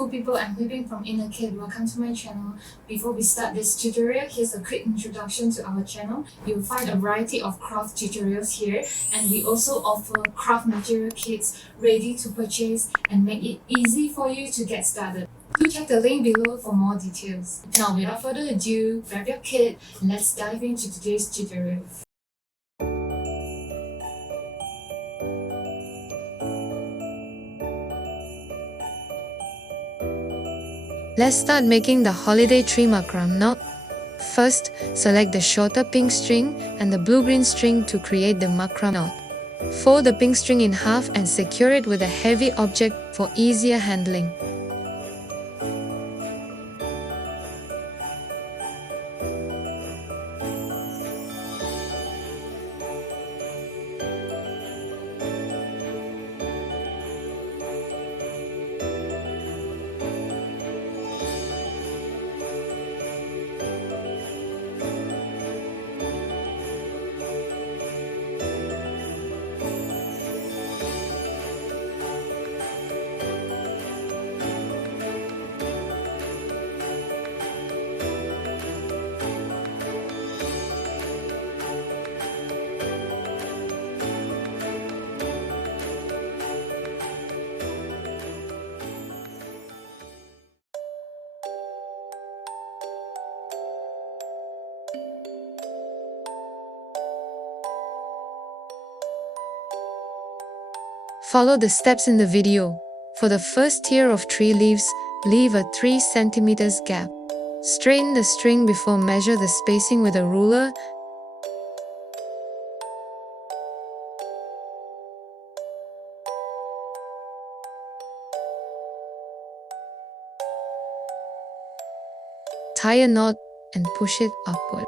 beautiful people, I'm Huibing from Inner Kid. Welcome to my channel. Before we start this tutorial, here's a quick introduction to our channel. You'll find a variety of craft tutorials here, and we also offer craft material kits ready to purchase and make it easy for you to get started. Do check the link below for more details. Now without further ado, grab your kit and let's dive into today's tutorial. Let's start making the holiday tree makram knot. First, select the shorter pink string and the blue-green string to create the makram knot. Fold the pink string in half and secure it with a heavy object for easier handling. Follow the steps in the video. For the first tier of tree leaves, leave a 3 cm gap. Straighten the string before measure the spacing with a ruler. Tie a knot and push it upward.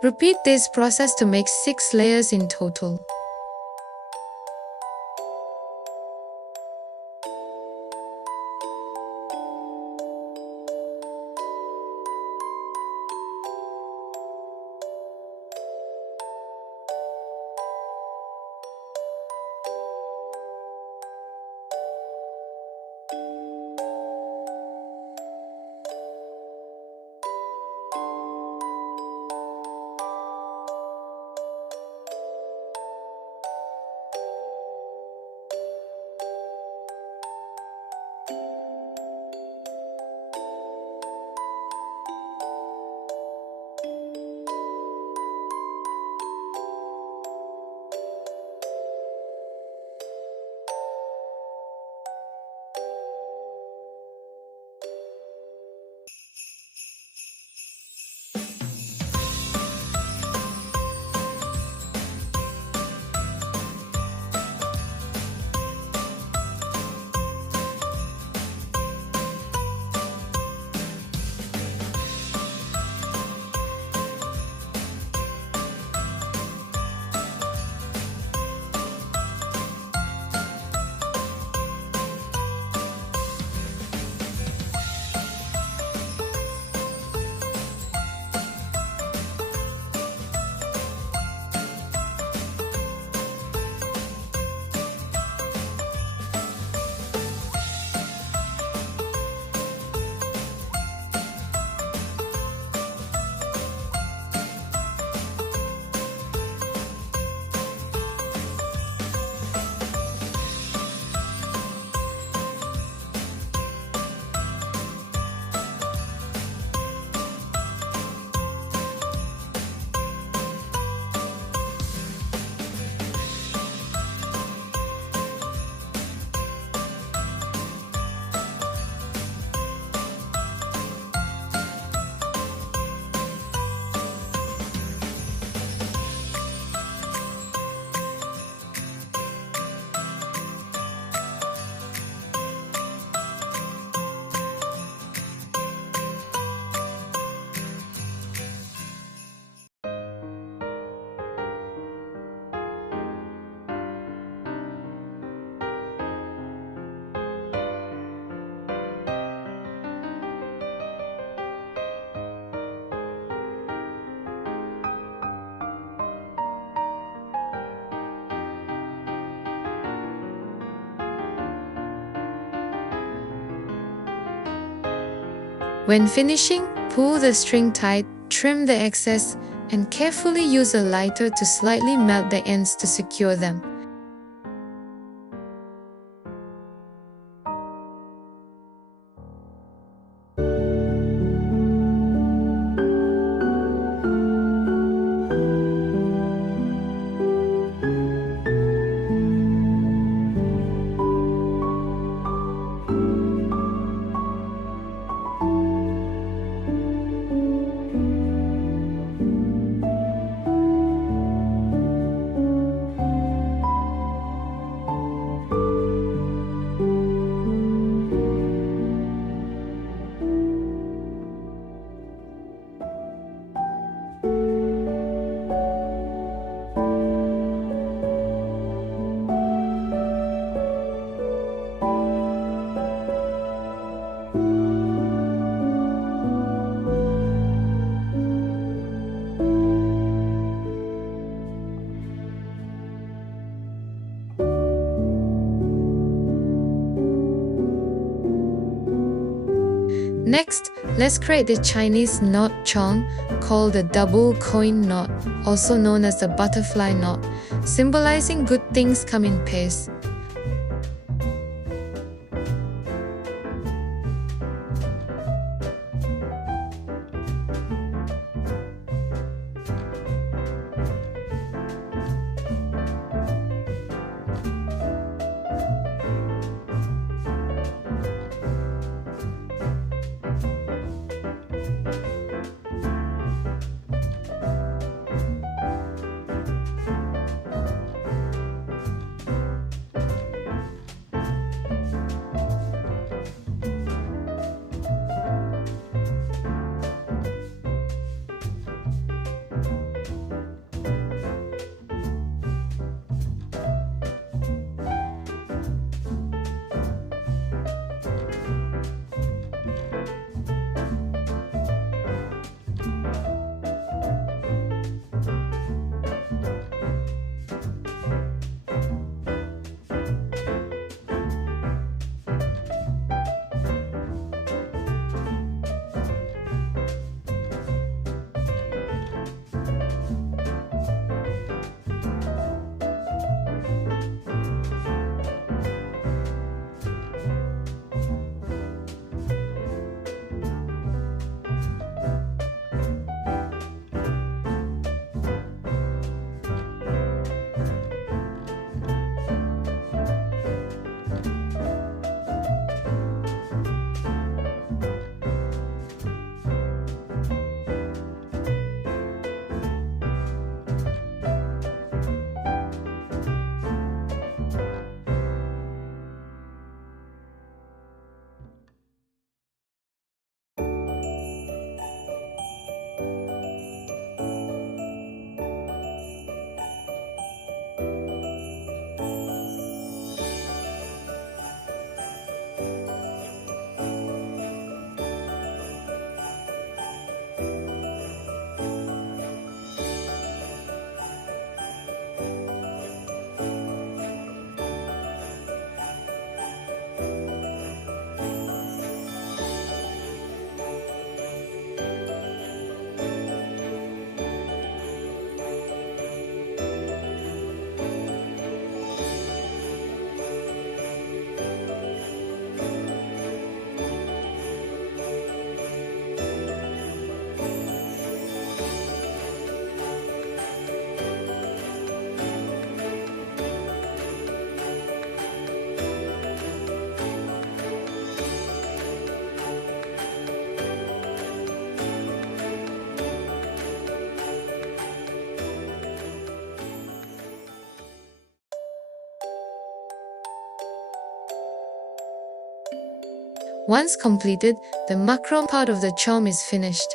Repeat this process to make 6 layers in total. When finishing, pull the string tight, trim the excess, and carefully use a lighter to slightly melt the ends to secure them. Next, let's create the Chinese knot chong called the double coin knot, also known as the butterfly knot, symbolizing good things come in pairs. Once completed, the macron part of the chom is finished.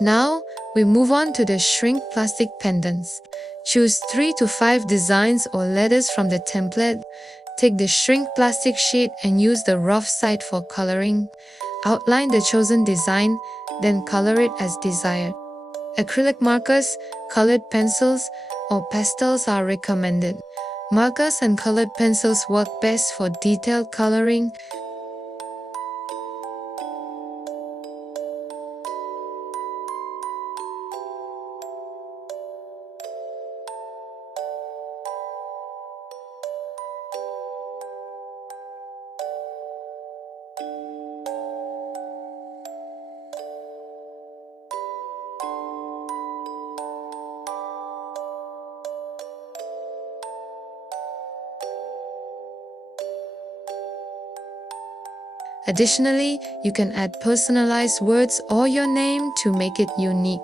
Now, we move on to the shrink plastic pendants. Choose 3 to 5 designs or letters from the template. Take the shrink plastic sheet and use the rough side for coloring. Outline the chosen design, then color it as desired. Acrylic markers, colored pencils, or pastels are recommended. Markers and colored pencils work best for detailed coloring. Additionally, you can add personalized words or your name to make it unique.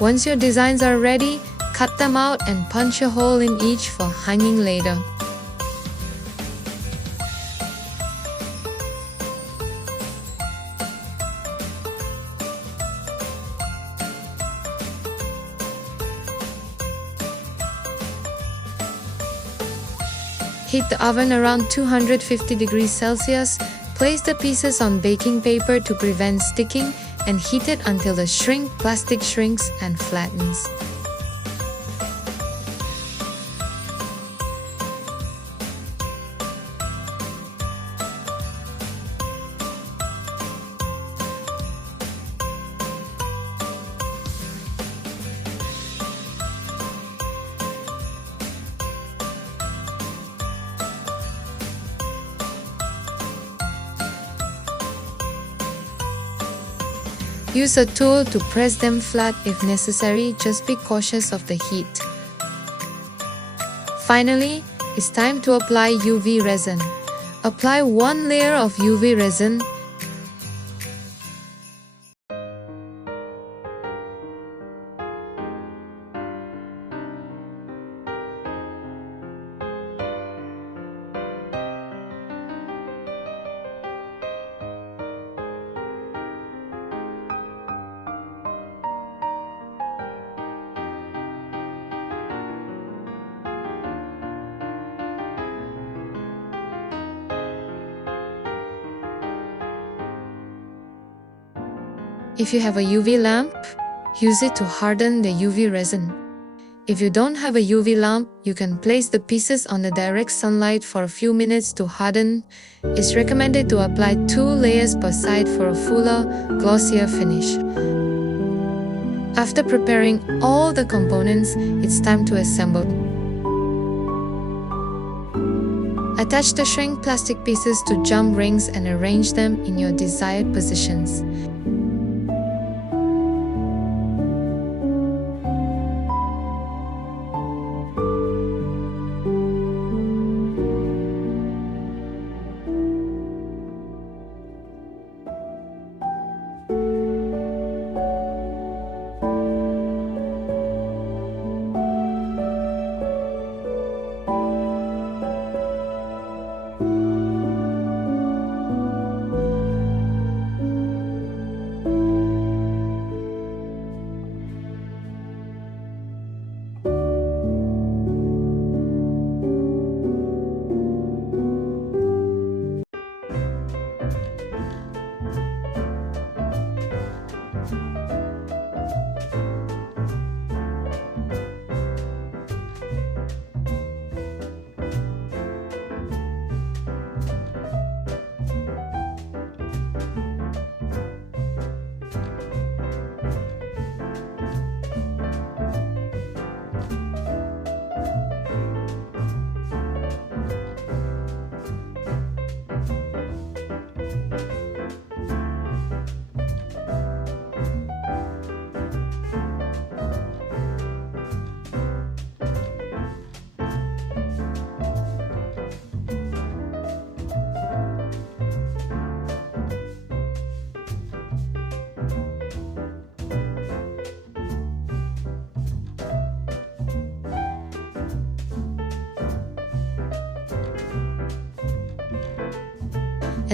Once your designs are ready, cut them out and punch a hole in each for hanging later. Heat the oven around 250 degrees Celsius. Place the pieces on baking paper to prevent sticking and heat it until the plastic shrinks and flattens. Use a tool to press them flat if necessary, just be cautious of the heat. Finally, it's time to apply UV resin. Apply one layer of UV resin. If you have a UV lamp, use it to harden the UV resin. If you don't have a UV lamp, you can place the pieces on the direct sunlight for a few minutes to harden. It's recommended to apply 2 layers per side for a fuller, glossier finish. After preparing all the components, it's time to assemble. Attach the shrink plastic pieces to jump rings and arrange them in your desired positions.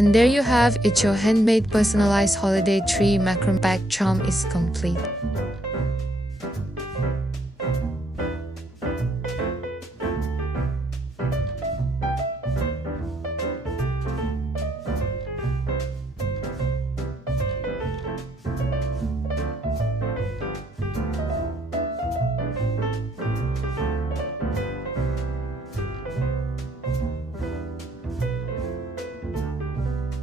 And there you have it, your handmade personalized holiday tree macrame pack charm is complete.